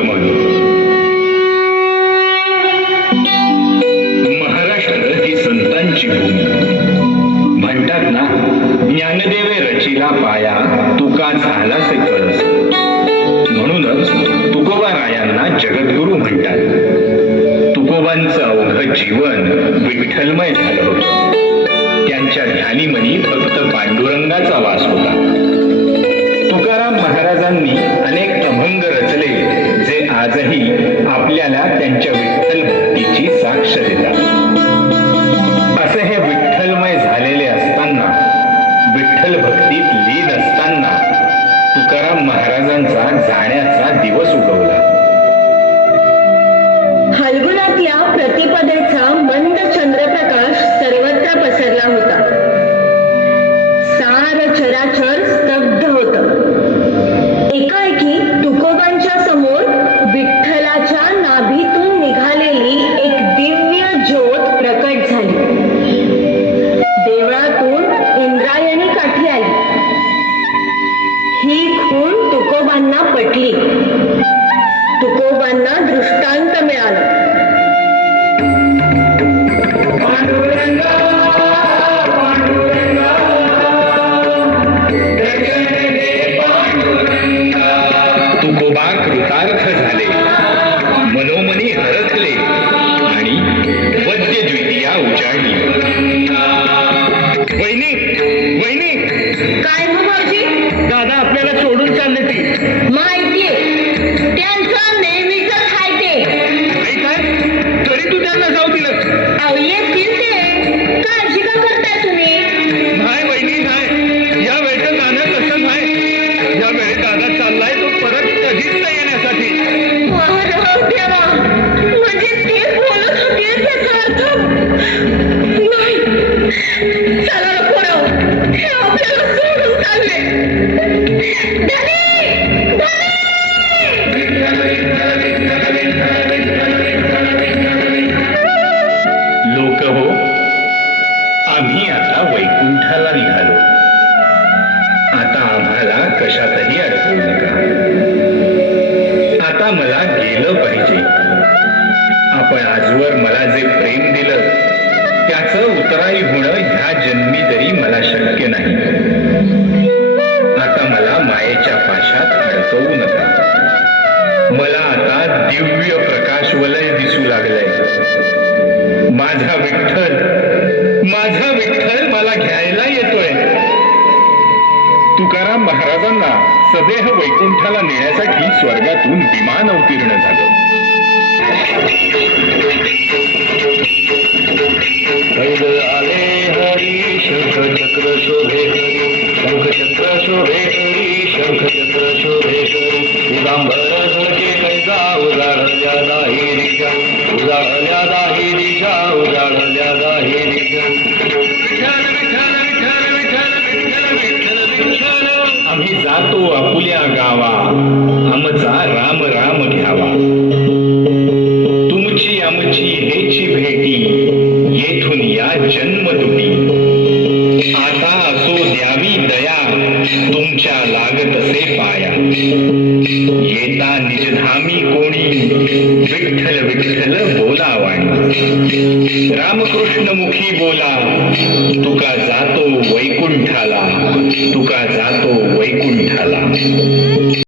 महाराष्ट्र ही संतांची भूमी. म्हणतात ना ज्ञानदेवे रचिला पाया तुका झालासे कळस. म्हणूनच तुकोबारायांना जगद्गुरु म्हणतात. तुकोबांचं अवघं जीवन विठ्ठलमय झालं होतं. त्यांच्या ध्यानीमनी फक्त पांडुरंगाचा वास होता. आजही आपल्याला त्यांच्या विठ्ठल भक्तीची साक्ष देतात. तुकोबांना पटली. तुकोबांना दृष्टांत मिळाला. तुकोबा कृतार्थ झाले मनोमनी हरखले आणि वद्य द्वितीया उजाडली. वहिनी वहिनी. काय दादा आपल्याला आम्ही आता वैकुंठाला निघालो. आता आम्हाला कशातही अडकवू नका. आता मला गेलं पाहिजे. आपण आजवर मला जे प्रेम दिलं त्याचं उतराई होणं ह्या जन्मी तरी मला शक्य नाही. आता मला मायेच्या पाशात अडकवू नका. मला आता दिव्य प्रकाश वलय दिसू लागलंय. माझा विठ्ठल माझा विठ्ठल मला घ्यायला येतोय. तुकाराम महाराजांना सदेह वैकुंठाला नेण्यासाठी स्वर्गातून विमान अवतीर्ण झालं. आले हरी शंख चक्र शोभे शंख चक्र शोभे करी शंख चक्र शोभे करी दिगंबर झळके कैसा उजाडल्या दाहिरीच्या जातो आपुल्या गावा. आमचा राम राम घ्यावा. तुमची आमची हेची भेटी येथून या जन्म तुम्ही आता असो द्यावी दया तुमच्या लागत असे पाया. येता निजधामी कोणी विठ्ठल विठ्ठल बोलावाणी. रामकृष्ण मुखी बोला तुका जातो वैकुंठाला. तुका जातो वैकुंठाला.